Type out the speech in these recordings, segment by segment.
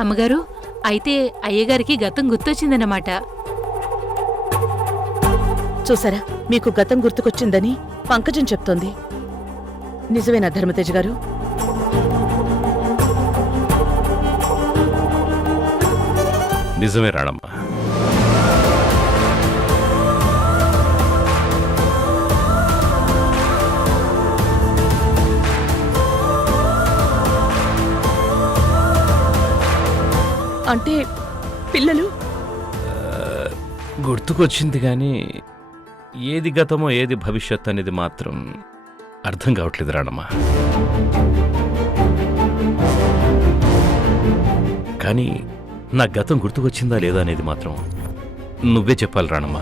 అమ్మగారు, అయితే అయ్యగారికి గతం గుర్తొచ్చిందన్నమాట. చూసారా, మీకు గతం గుర్తుకొచ్చిందని పంకజం చెప్తోంది. నిజమేనా ధర్మతేజ్ గారు? నిజమే రాణమ్మ. అంటే పిల్లలు గుర్తుకొచ్చింది కానీ ఏది గతమో ఏది భవిష్యత్ అనేది మాత్రం అర్థం కావట్లేదు రాణమ్మ. కానీ నా గతం గుర్తుకొచ్చిందా లేదా అనేది మాత్రం నువ్వే చెప్పాలి రాణమ్మ.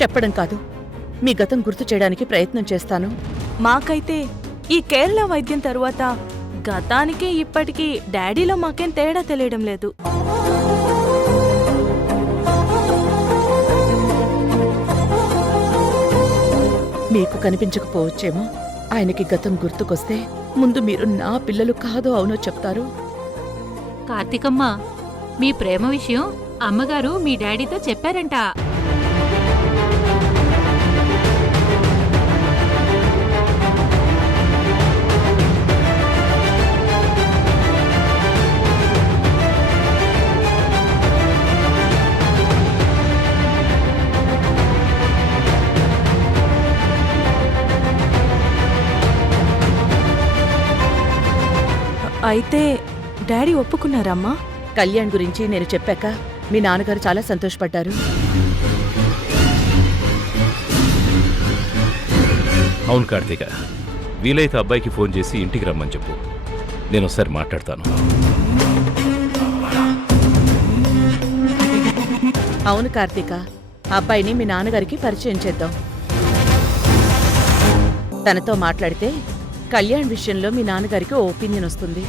చెప్పడం కాదు, మీ గతం గుర్తు చేయడానికి ప్రయత్నం చేస్తాను. మాకైతే ఈ కేరళ వైద్యం తరువాత గతానికి ఇప్పటికీ డాడీలో మాకేం తేడా తెలియడం లేదు. మీకు కనిపించకపోవచ్చేమో, ఆయనకి గతం గుర్తుకొస్తే ముందు మీరు నా పిల్లలు కాదో అవునో చెప్తారు. కార్తీకమ్మ, మీ ప్రేమ విషయం అమ్మగారు మీ డాడీతో చెప్పారంట. అయితే డాడీ ఒప్పుకున్నారమ్మా? కళ్యాణ్ గురించి నేను చెప్పాక మీ నాన్నగారు చాలా సంతోషపడ్డారు. అవును కార్తీక, వీలైతే అబ్బాయికి ఫోన్ చేసి ఇంటికి రమ్మని చెప్పు. నేను ఒకసారి మాట్లాడతాను. అవును కార్తీక, అబ్బాయిని మీ నాన్నగారికి పరిచయం చేద్దాం. తనతో మాట్లాడితే కళ్యాణ్ విషయంలో మీ నాన్నగారికి ఓ ఒపీనియన్ వస్తుంది.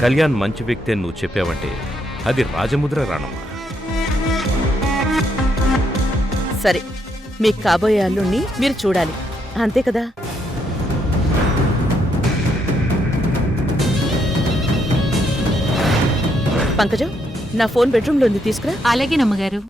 కళ్యాణ్ మంచి వ్యక్తి అని నువ్వు చెప్పావంటే అది రాజముద్ర రాణమ్మ. సరే, మీకు కాబోయే అల్లుణ్ణి మీరు చూడాలి, అంతే కదా? పంకజం, నా ఫోన్ బెడ్రూమ్లో ఉంది, తీసుకురా. అలాగేనమ్మగారు.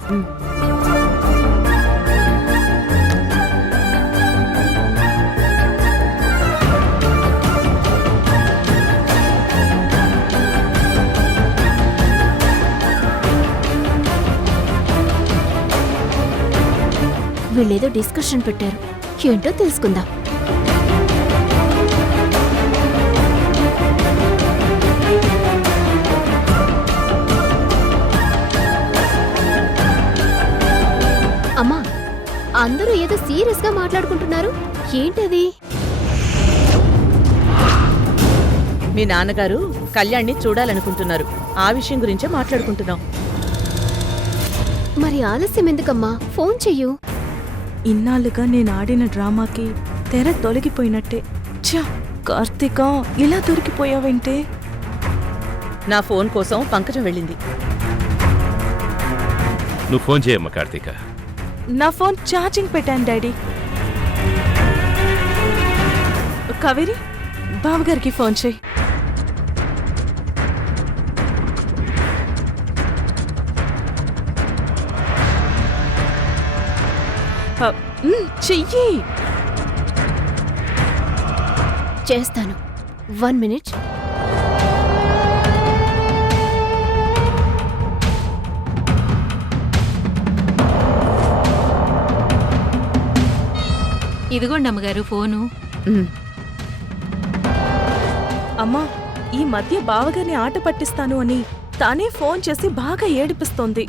వీళ్ళేదో డిస్కషన్ పెట్టారు, ఏంటో తెలుసుకుందాం. అమ్మా, అందరూ ఏదో సీరియస్ గా మాట్లాడుకుంటున్నారు, ఏంటది? మీ నాన్నగారు కళ్యాణ్ని చూడాలనుకుంటున్నారు, ఆ విషయం గురించే మాట్లాడుకుంటున్నాం. మరి ఆలస్యం ఎందుకమ్మా, ఫోన్ చెయ్యు. ఇన్నాళ్ళుగా నేను ఆడిన డ్రామాకి తెర తొలగిపోయినట్టే. ఛ, కార్తీక, ఇలా దొరికిపోయావేంటే? నా ఫోన్ కోసం పంకజం వెళ్ళింది. నువ్వు ఫోన్ చేయమ్మా కార్తీక. నా ఫోన్ ఛార్జింగ్ పెట్టాను డాడీ. కావేరి, బావగారికి ఫోన్ చేయి. చెయ్యి. చేస్తాను, 1 minute. ఇదిగోండి అమ్మగారు ఫోను. అమ్మా, ఈ మధ్య బావగారిని ఆట పట్టిస్తాను అని తానే ఫోన్ చేసి బాగా ఏడిపిస్తోంది.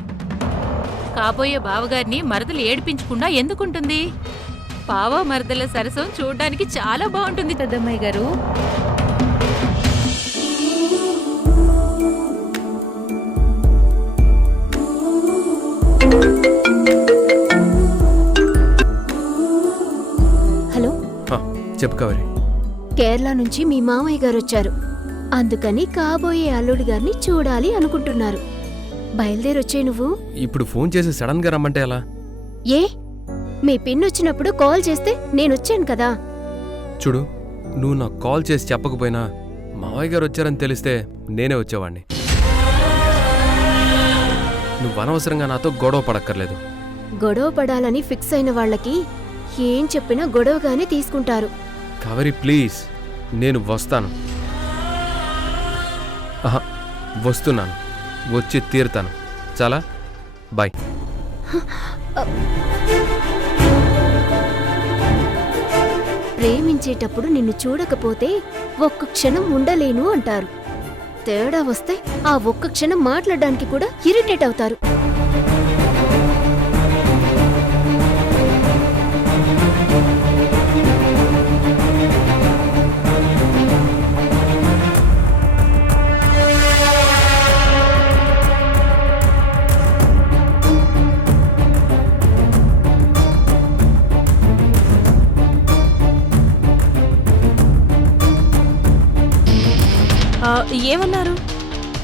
కాబోయే బావగారిని మరదలు ఏడిపించకుండా ఎందుకుంటుంది? బావ మరదల సరసం చూడ్డానికి చాలా బాగుంటుంది పెద్దమ్మాయి గారు. హలో, చెప్పు కావేరి. కేరళ నుంచి మీ మామయ్య గారు వచ్చారు, అందుకని కాబోయే అల్లుడి గారిని చూడాలి అనుకుంటున్నారు. బయలుదేరొచ్చే నువ్వు. ఇప్పుడు ఫోన్ చేసి సడన్ గా రమ్మంటే ఎలా? ఏ మీ పిన్ వచ్చినప్పుడు కాల్ చేస్తే నేనొచ్చాను కదా. చూడు, నువ్వు నాకు కాల్ చేసి చెప్పకపోయినా మావయ్య గారు వచ్చారని తెలిస్తే నేనే వచ్చేవాణ్ణి. నువ్వు అనవసరంగా నాతో గొడవ పడక్కర్లేదు. గొడవ పడాలని ఫిక్స్ అయిన వాళ్ళకి ఏం చెప్పినా గొడవగానే తీసుకుంటారు. కావేరి ప్లీజ్, నేను వస్తాను. ఆహా, వస్తున్నాను, వచ్చి తీరుతాను. చాలా బాయ్. ప్రేమించేటప్పుడు నిన్ను చూడకపోతే ఒక్క క్షణం ఉండలేను అంటారు. తేడా వస్తే ఆ ఒక్క క్షణం మాట్లాడడానికి కూడా ఇరిటేట్ అవుతారు. ఏమన్నారు?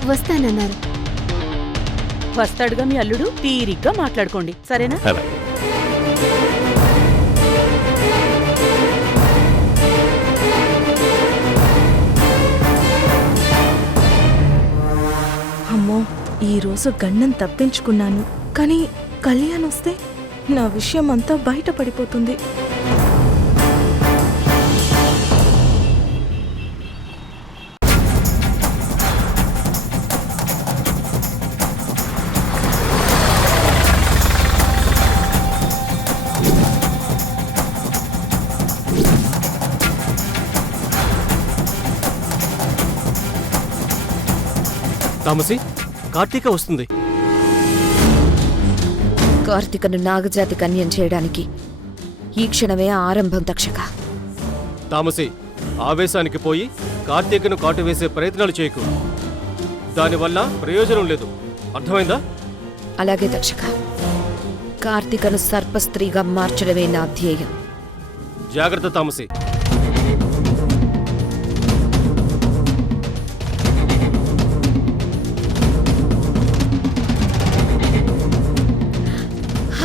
వస్తానన్నారు. వస్తాడుగా మీ అల్లుడు, తీరిగ్గా మాట్లాడుకోండి, సరేనా? అలా అమ్మో, ఈరోజు గండం తప్పించుకున్నాను. కానీ కళ్యాణ్ వస్తే నా విషయం అంతా బయటపడిపోతుంది. తామసి, కార్తీక వస్తుంది. కార్తీకను నాగజాతి కన్యం చేయడానికి ఈ క్షణమే ఆరంభం తక్షక. తామసి, ఆవేశానికి పోయి కార్తీకను కాటు వేసే ప్రయత్నాలు చేయకు. దానివల్ల ప్రయోజనం లేదు, అర్థమైందా? అలాగే తక్షక. కార్తీకను సర్పస్త్రీగా మార్చడమే నా ధ్యేయం. జాగ్రత్త తామసి.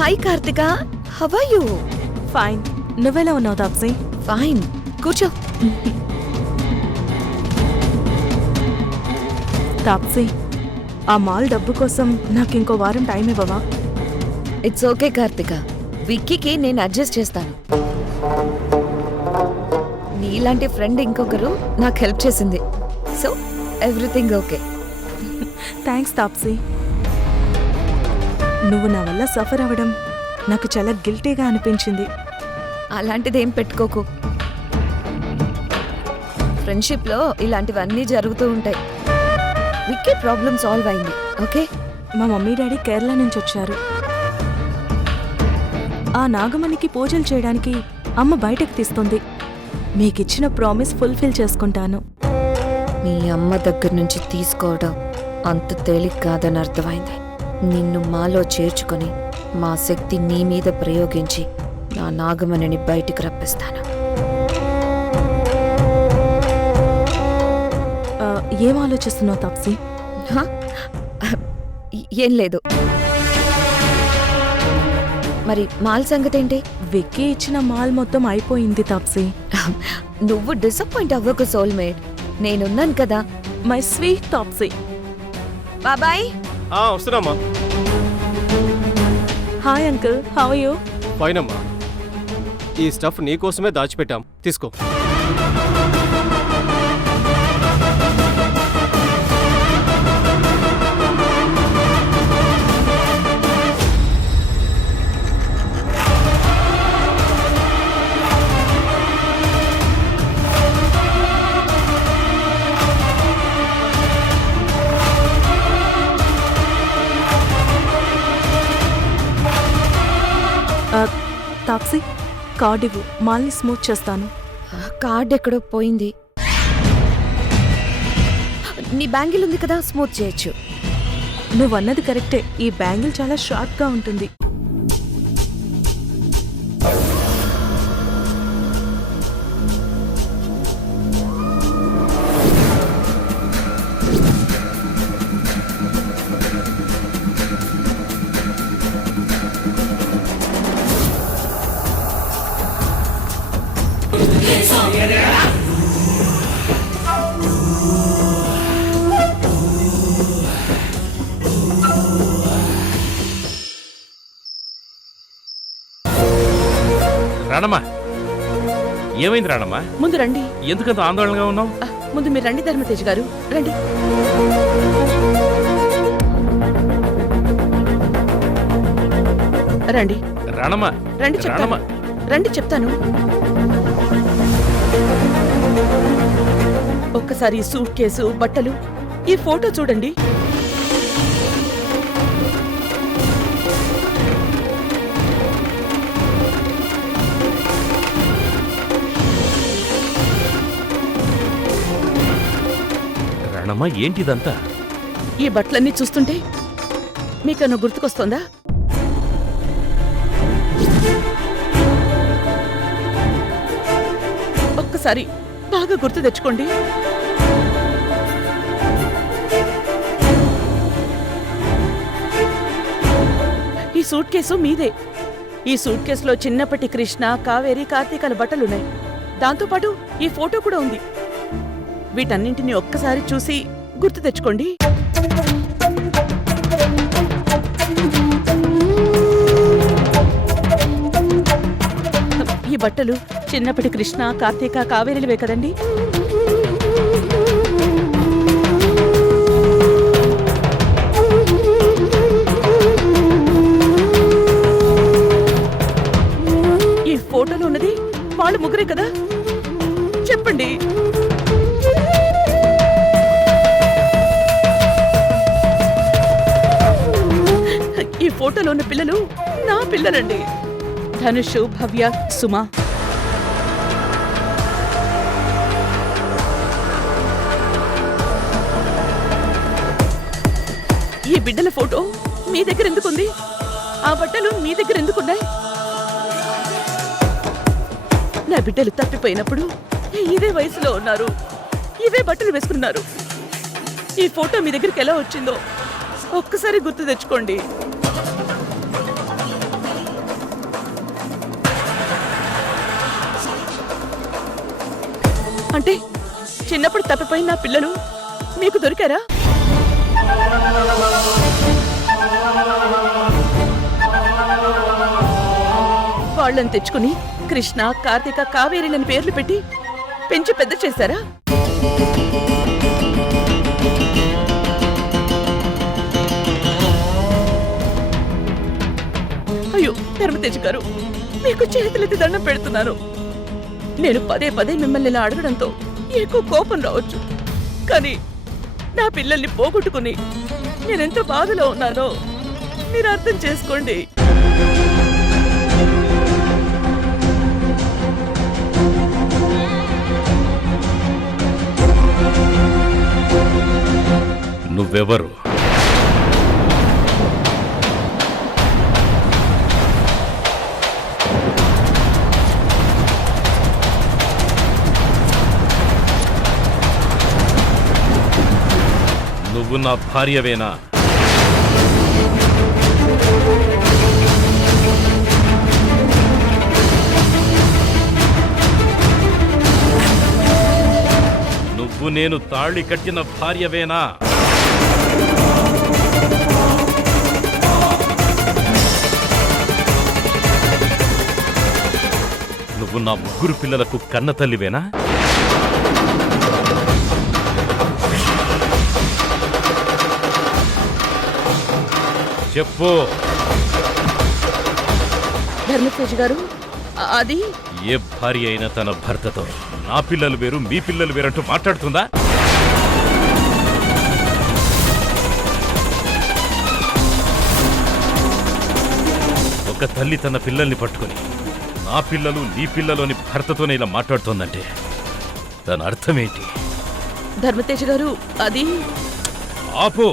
Hi Karthika, how are you? Fine, నువ్వెలా ఉన్నావు తాప్సీ? ఫైన్, కూర్చో. తాప్సీ, ఆ మాల్ డబ్బు కోసం నాకు ఇంకో వారం టైం ఇవ్వవా? ఇట్స్ ఓకే కార్తిక, విక్కీకి నేను అడ్జస్ట్ చేస్తాను. నీలాంటి ఫ్రెండ్ ఇంకొకరు నాకు హెల్ప్ చేసింది, so everything okay. Thanks Taapsee. నువ్వు నా వల్ల సఫర్ అవ్వడం నాకు చాలా గిల్టీగా అనిపించింది. అలాంటిదేం పెట్టుకోకు. ఫ్రెండ్షిప్లో ఇలాంటివన్నీ జరుగుతూ ఉంటాయి. విక్కీ ప్రాబ్లం సాల్వ్ అయింది, ఓకే? మా మమ్మీ డాడీ కేరళ నుంచి వచ్చారు. ఆ నాగమణికి పూజలు చేయడానికి అమ్మ బయటకు తీస్తుంది. మీకిచ్చిన ప్రామిస్ ఫుల్ఫిల్ చేసుకుంటాను. మీ అమ్మ దగ్గర నుంచి తీసుకోవడం అంత తేలిక కాదని అర్థమైంది. నిన్ను మాలో చేర్చుకొని మా శక్తి నీ మీద ప్రయోగించి నా నాగమణిని బయటికి రప్పిస్తాను. ఏం ఆలోచిస్తున్నావు తాప్సీ? హ? ఏం లేదు. మరి మాల్ సంగతి ఏంటి? విక్కీ ఇచ్చిన మాల్ మొత్తం అయిపోయింది తాప్సీ. నువ్వు డిసప్పాయింట్ అవ్వకు సోల్మేట్, నేనున్నాను కదా. My sweet Taapsee. బాబాయ్. వస్తున్నామా? Hi uncle, how are you? Fine అమ్మా. ఈ స్టఫ్ నీకోసమే దాచిపెట్టాం, తీసుకో. తాప్సీ, కార్డ్ ఇవ్వు, మాల్ని స్మూత్ చేస్తాను. కార్డ్ ఎక్కడో పోయింది. నీ బ్యాంగిల్ ఉంది కదా, స్మూత్ చేయొచ్చు. నువ్వన్నది కరెక్టే, ఈ బ్యాంగిల్ చాలా షార్ప్గా ఉంటుంది. రాణమ్మా ఏమైంది రాణమ్మా? ముందు రండి. ఎందుకంత ఆందోళనగా ఉన్నావు? ముందు మీరు రండి ధర్మతేజ్ గారు, రండి. రండి రాణమ్మా రండి చెప్తాను. రాణమ్మా రండి చెప్తాను. ఒక్కసారి సూట్ కేసు, బట్టలు, ఈ ఫోటో చూడండి. రాణమ్మా ఏంటిదంతా? ఈ బట్టలన్నీ చూస్తుంటే మీకన్నా గుర్తుకొస్తోందా? ఒక్కసారి బాగా గుర్తు తెచ్చుకోండి. ఈ సూట్ కేసు మీదే. ఈ సూట్ కేసులో చిన్నప్పటి కృష్ణ, కావేరి, కార్తీకాల బట్టలున్నాయి. దాంతోపాటు ఈ ఫోటో కూడా ఉంది. వీటన్నింటినీ ఒక్కసారి చూసి గుర్తు తెచ్చుకోండి. ఈ బట్టలు చిన్నప్పటి కృష్ణ, కార్తీక, కావేరిలవే కదండి. ఈ ఫోటోలో ఉన్నది వాళ్ళు ముగ్గురే కదా? చెప్పండి. ఈ ఫోటోలో ఉన్న పిల్లలు నా పిల్లలండి. ధనుషు, భవ్య, సుమ. ఈ బిడ్డల ఫోటో మీ దగ్గర ఎందుకుంది? ఆ బట్టలు మీ దగ్గర ఎందుకున్నాయి? నా బిడ్డలు తప్పిపోయినప్పుడు ఇదే వయసులో ఉన్నారు, ఇవే బట్టలు వేసుకున్నారు. ఈ ఫోటో మీ దగ్గరికి ఎలా వచ్చిందో ఒక్కసారి గుర్తు తెచ్చుకోండి. అంటే చిన్నప్పుడు తప్పిపోయిన నా పిల్లలు మీకు దొరికారా? వాళ్ళని తెచ్చుకుని కృష్ణ, కార్తీక, కావేరిలని పేర్లు పెట్టి పెంచి పెద్ద చేశారా? అయ్యో ధర్మతేజ్ గారు, మీకు చేతులెత్తి దండం పెడుతున్నాను. నేను పదే పదే మిమ్మల్ని ఇలా అడగడంతో ఎక్కువ కోపం రావచ్చు, కానీ నా పిల్లల్ని పోగొట్టుకుని నేనెంత బాధలో ఉన్నానో మీరు అర్థం చేసుకోండి. నువ్వెవరు? నువ్వు నా భార్యవేనా? నువ్వు నేను తాళి కట్టిన భార్యవేనా? నువ్వు నా ముగ్గురు పిల్లలకు కన్న తల్లివేనా? చెప్పు. ధర్మతేజ్ గారు, అది ఏ భార్య అయినా తన భర్తతో నా పిల్లలు వేరు, మీ పిల్లలు వేరంటూ మాట్లాడుతుందా? ఒక తల్లి తన పిల్లల్ని పట్టుకుని నా పిల్లలు, నీ పిల్లలు అని భర్తతోనే ఇలా మాట్లాడుతోందంటే దాని అర్థమేంటి? ధర్మతేజ్ గారు, అది ఆపు.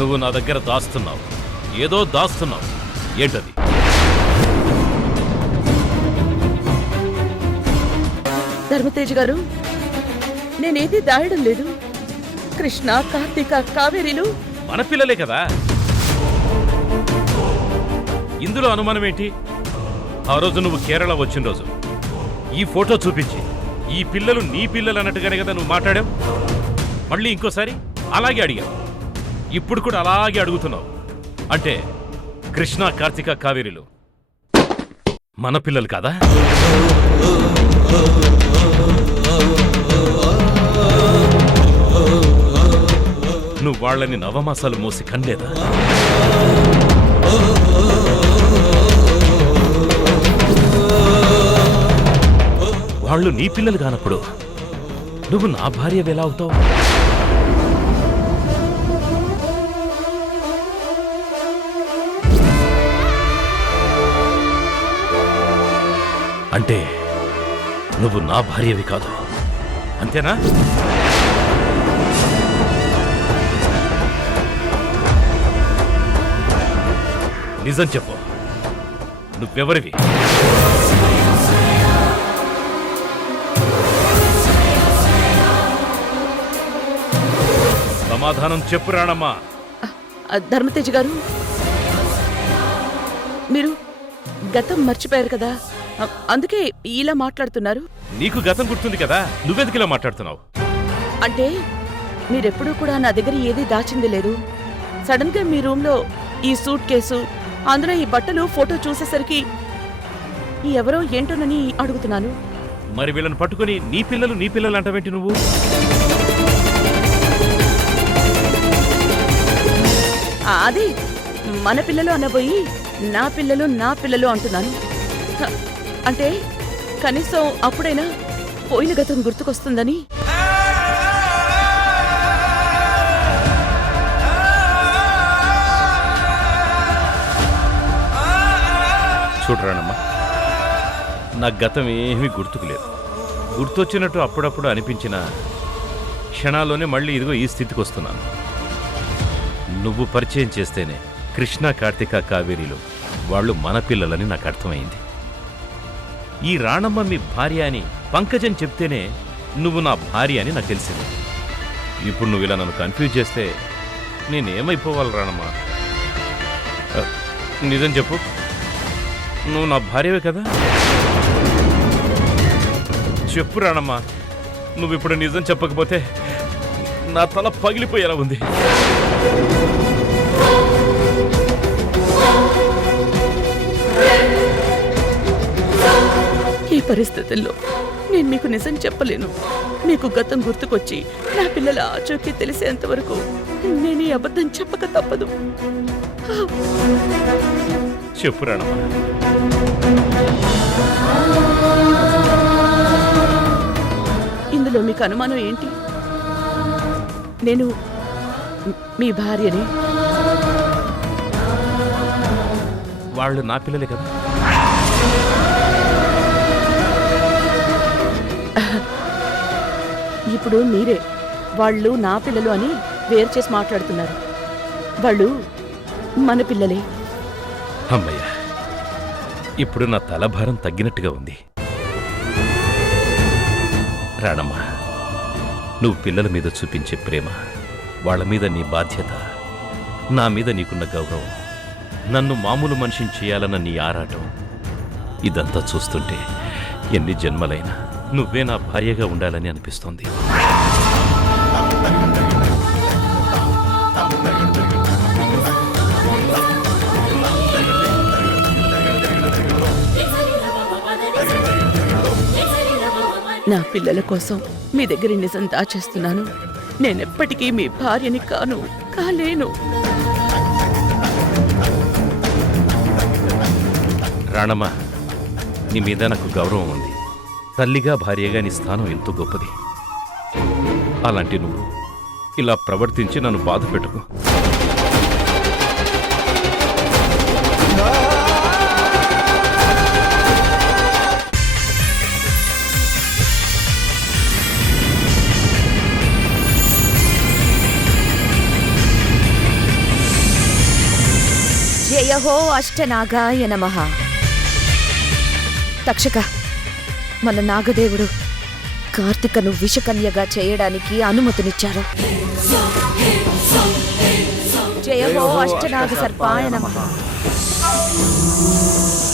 నువ్వు నా దగ్గర దాస్తున్నావు, ఏదో దాస్తున్నావు. ఏంటది? ధర్మతేజ్ గారు, నేనేది దాయడం లేదు. కృష్ణ, కార్తీక, కావేరిలు మన పిల్లలే కదా. ఇందులో అనుమానం ఏంటి? ఆ రోజు నువ్వు కేరళ వచ్చిన రోజు ఈ ఫోటో చూపించి ఈ పిల్లలు నీ పిల్లలు అన్నట్టుగానే కదా నువ్వు మాట్లాడావు. మళ్ళీ ఇంకోసారి అలాగే అడిగావు. ఇప్పుడు కూడా అలాగే అడుగుతున్నావు. అంటే కృష్ణ, కార్తిక, కావేరిలు మన పిల్లలు కాదా? నువ్వు వాళ్ళని నవమాసాలు మోసి కనలేదా? వాళ్ళు నీ పిల్లలు కానప్పుడు నువ్వు నా భార్య ఎలా అవుతావు? అంటే నువ్వు నా భార్యవి కాదు, అంతేనా? నిజం చెప్పు, నువ్వెవరివి? సమాధానం చెప్పు రాణమ్మా. ధర్మతేజ్ గారు, మీరు గతం మర్చిపోయారు కదా, అందుకే ఇలా మాట్లాడుతున్నారు. నీకు గతం గుర్తుంది కదా, నువ్వెందుకు ఇలా మాట్లాడుతున్నావు? అంటే మీరెప్పుడూ కూడా నా దగ్గర ఏదీ దాచింది లేదు. సడన్ గా మీ రూమ్ లో ఈ సూట్ కేసు, అందులో ఈ బట్టలు, ఫోటో చూసేసరికి ఎవరో ఏంటోనని అడుగుతున్నాను. మరి వీళ్ళని పట్టుకుని నీ పిల్లలు అంటావేంటి నువ్వు? అది మన పిల్లలు అనబోయి నా పిల్లలు అంటున్నాను. అంటే కనీసం అప్పుడైనా పోయిన గతం గుర్తుకొస్తుందని. చూడరానమ్మా, నా గతం ఏమీ గుర్తుకు లేదు. గుర్తొచ్చినట్టు అప్పుడప్పుడు అనిపించిన క్షణాల్లోనే మళ్ళీ ఇదిగో ఈ స్థితికి వస్తున్నాను. నువ్వు పరిచయం చేస్తేనే కృష్ణ, కార్తిక, కావేరిలు వాళ్ళు మన పిల్లలని నాకు అర్థమైంది. ఈ రాణమ్మ మీ భార్య అని పంకజం చెప్తేనే నువ్వు నా భార్య అని నాకు తెలిసింది. ఇప్పుడు నువ్వు ఇలా నన్ను కన్ఫ్యూజ్ చేస్తే నేనేమైపోవాలి రాణమ్మ? నిజం చెప్పు, నువ్వు నా భార్యవే కదా? చెప్పు రాణమ్మ, నువ్వు ఇప్పుడు నిజం చెప్పకపోతే నా తల పగిలిపోయేలా ఉంది. ఈ పరిస్థితుల్లో నేను మీకు నిజం చెప్పలేను. మీకు గతం గుర్తుకొచ్చి నా పిల్లల ఆచూకీ తెలిసేంత వరకు నేను ఈ అబద్ధం చెప్పక తప్పదు. చెప్పు రాణమ్మ. ఇందులో మీకు అనుమానం ఏంటి? నేను మీ భార్యని. వాళ్ళు నా పిల్లలే కదా? ఇప్పుడు మీరే వాళ్ళు నా పిల్లలు అని వేరు చేసి మాట్లాడుతున్నారు. వాళ్ళు మన పిల్లలే. అమ్మయ్య, ఇప్పుడు నా తలభారం తగ్గినట్టుగా ఉంది. రాణమ్మ, నువ్వు పిల్లల మీద చూపించే ప్రేమ, వాళ్ళ మీద నీ బాధ్యత, నా మీద నీకున్న గౌరవం, నన్ను మామూలు మనిషిని చేయాలన్న నీ ఆరాటం, ఇదంతా చూస్తుంటే ఎన్ని జన్మలైనా నువ్వే నా భార్యగా ఉండాలని అనిపిస్తోంది. నా పిల్లల కోసం మీ దగ్గర నిజం దాచేస్తున్నాను. నేనెప్పటికీ మీ భార్యని కాలేను. రాణమ్మ, నీ మీద నాకు గౌరవం ఉంది. తల్లిగా, భార్యగా నీ స్థానం ఎంతో గొప్పది. అలాంటి నువ్వు ఇలా ప్రవర్తించి నన్ను బాధ పెట్టుకో. జయహో అష్టనాగాయ నమః. తక్షక, మన నాగదేవుడు కార్తికను విషకన్యగా చేయడానికి అనుమతినిచ్చారు. జయహో అష్టనాగ సర్పాయ నమః.